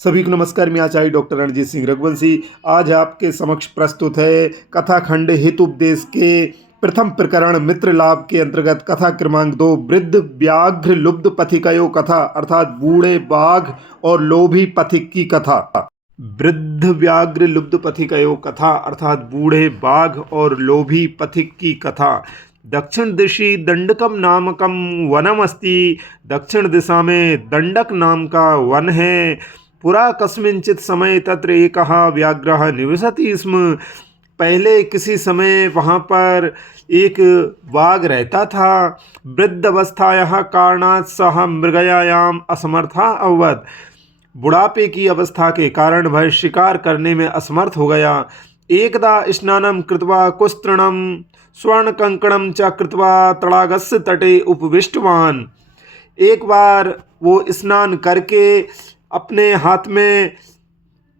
सभी को नमस्कार। मैं आचार्य डॉक्टर रणजीत सिंह रघुवंशी आज आपके समक्ष प्रस्तुत है कथाखंड हितोपदेश के प्रथम प्रकरण मित्र लाभ के अंतर्गत कथा क्रमांक 2 वृद्ध व्याघ्र लुब्ध पथिकयो कथा अर्थात बूढ़े बाघ और लोभी पथिक की कथा। वृद्ध व्याघ्र लुब्ध पथिकयो कथा अर्थात बूढ़े बाघ और लोभी पथिक की कथा। दक्षिण दिशि दंडकम नामकम वनम अस्ति। दक्षिण दिशा में दंडक नाम का वन है। पुरा कस्मिंचित समय तत्र एकः व्याघ्रः निवसति स्म। पहले किसी समय वहाँ पर एक बाघ रहता था। वृद्धावस्थायाः कारणात् सः मृगयायाम असमर्थः अभवत्। बुढ़ापे की अवस्था के कारण वह शिकार करने में असमर्थ हो गया। एकदा स्नानं कृत्वा कुस्तृणं स्वर्णकंकणं च कृत्वा तडागस्य तटे उपविष्टवान्। एक बार वो स्नान करके अपने हाथ में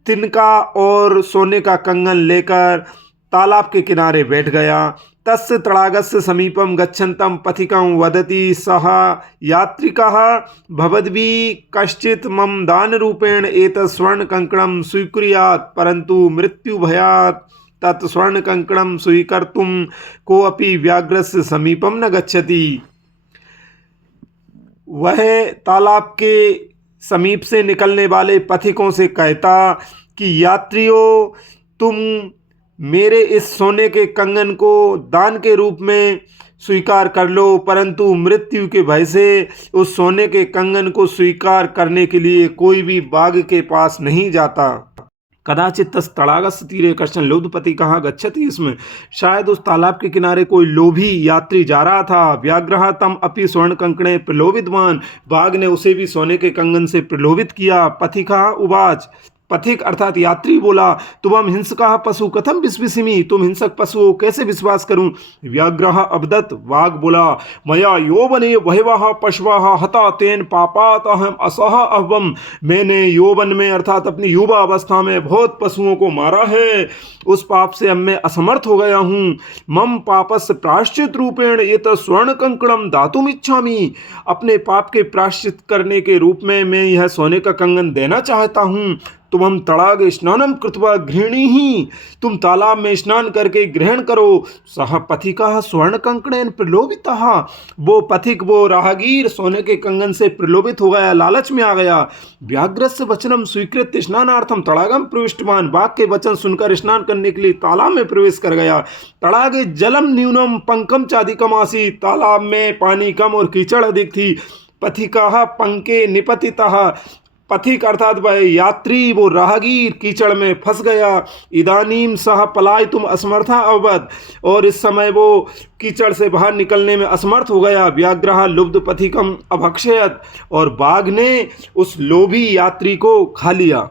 तिनका और सोने का कंगन लेकर तालाब के किनारे बैठ गया। तस्य तडागस्य समीपम गच्छन्तं पथिकं वदति सः यात्रिकः भवद्भिः कश्चित् मम दानरूपेण एतत् स्वर्णकंकणं स्वीकुर्यात् परन्तु मृत्युभयात् तत् स्वर्णकंकणं स्वीकर्तुं कोऽपि व्याघ्रस्य समीपं न गच्छति। वह तालाब के समीप से निकलने वाले पथिकों से कहता कि यात्रियों, तुम मेरे इस सोने के कंगन को दान के रूप में स्वीकार कर लो, परंतु मृत्यु के भय से उस सोने के कंगन को स्वीकार करने के लिए कोई भी बाघ के पास नहीं जाता। कदाचित तस् तडागस्य तीरे कश्चन लुब्धपथिकः गच्छति स्म। शायद उस तालाब के किनारे कोई लोभी यात्री जा रहा था। व्याघ्रः तम अपि स्वर्णकंकणे प्रलोभितवान्। बाघ ने उसे भी सोने के कंगन से प्रलोभित किया। पथिकः उवाच। पथिक अर्थात यात्री बोला, तुम हिंसकः पशु कथम विश्वसिमि। तुम हिंसक पशु कैसे विश्वास करूं। व्याघ्रः अवदत्। बाघ बोला, मया यौवने बहवः पशवः हता तेन पापात् अहम असह अभवम्। मैंने यौवन में अर्थात अपनी युवा अवस्था में बहुत पशुओं को मारा है। उस पाप से अब मैं असमर्थ हो गया हूँ। मम पापस्य प्रायश्चित रूपेण एतत् स्वर्णकंकणं दातुम इच्छामि। अपने पाप के प्रायश्चित करने के रूप में मैं यह सोने का कंगन देना चाहता हूँ। तुम तड़ाग स्नानम कृत्वा गृह्णीहि। तुम तालाब में स्नान करके ग्रहण करो। सह पथिकः स्वर्ण कंकणेन प्रलोभितः। वो पथिक, वो राहगीर सोने के कंगन से प्रलोभित हो गया, लालच में आ गया। व्याघ्रस्य वचनम स्वीकृत्य स्नानार्थम तड़ागम प्रविष्टवान्। बाघ के वचन सुनकर स्नान करने के लिए तालाब में प्रवेश कर गया। तड़ागे जलम न्यूनम पंकम चाधिकम आसीत्। तालाब में पानी कम और कीचड़ अधिक थी। पथिकः पंके निपतितः। पथिक अर्थात वह यात्री, वो राहगीर कीचड़ में फंस गया। इदानीम सह पलायितुम असमर्था अभवत्। और इस समय वो कीचड़ से बाहर निकलने में असमर्थ हो गया। व्याघ्रः लुब्ध पथिकम अभक्षयत्। और बाघ ने उस लोभी यात्री को खा लिया।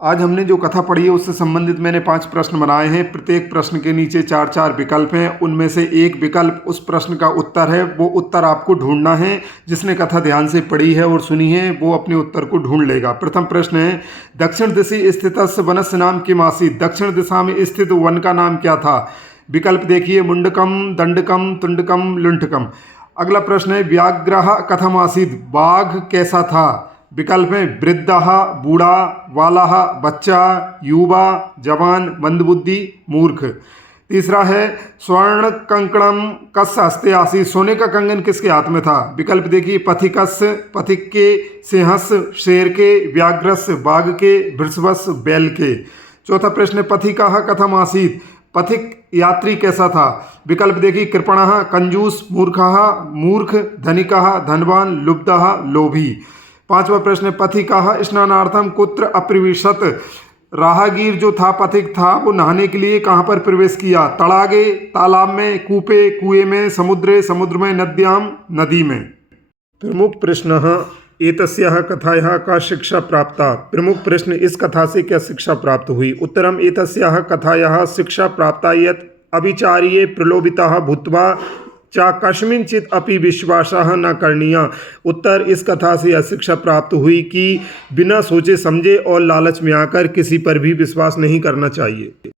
आज हमने जो कथा पढ़ी है उससे संबंधित मैंने 5 प्रश्न बनाए हैं। प्रत्येक प्रश्न के नीचे 4-4 विकल्प हैं। उनमें से एक विकल्प उस प्रश्न का उत्तर है। वो उत्तर आपको ढूंढना है। जिसने कथा ध्यान से पढ़ी है और सुनी है वो अपने उत्तर को ढूंढ लेगा। प्रथम प्रश्न है, दक्षिण दिशि स्थितस्य वनस्य नाम किम आसीत्। दक्षिण दिशा में स्थित वन का नाम क्या था। विकल्प देखिए, मुंडकम, दंडकम, तुंडकम, लुंठकम। अगला प्रश्न है, व्याघ्रः कथम आसीत्। बाघ कैसा था। विकल्प में वृद्धः बूढ़ा, बालः बच्चा, युवा जवान, मंदबुद्धि, मूर्ख। तीसरा है, स्वर्ण कंकणम कस्य हस्ते आसीत्। सोने का कंगन किसके हाथ में था। विकल्प देखिए, पथिकस्य, पथिक के, सिंहस्य, शेर के, व्याघ्रस्य, बाघ के, वृषभस्य, बैल के। चौथा प्रश्न, पथिकः कथम आसीत्। पथिक यात्री कैसा था। विकल्प देखिए, कृपणः, कंजूस, मूर्खः, मूर्ख, धनिकः, धनवान, लुब्धः, लोभी। पांचवा प्रश्न, पथिकः स्नानार्थम कुत्र अप्रविशत। राहगीर जो था, पथिक था, वो नहाने के लिए कहाँ पर प्रवेश किया। तड़ागे, तालाब में, कूपे, कुएं में, समुद्रे, समुद्र में, नद्याम, नदी में। प्रमुख प्रश्न, एतस्याः कथायाः का शिक्षा प्राप्ता। प्रमुख प्रश्न, इस कथा से क्या शिक्षा प्राप्त हुई। उत्तरम, एतस्याः कथायाः शिक्षा प्राप्ता यत् अविचार्ये प्रलोभितः भूत्वा चा कस्मिंचित अपि विश्वासः न करणीयः। उत्तर, इस कथा से यह शिक्षा प्राप्त हुई कि बिना सोचे समझे और लालच में आकर किसी पर भी विश्वास नहीं करना चाहिए।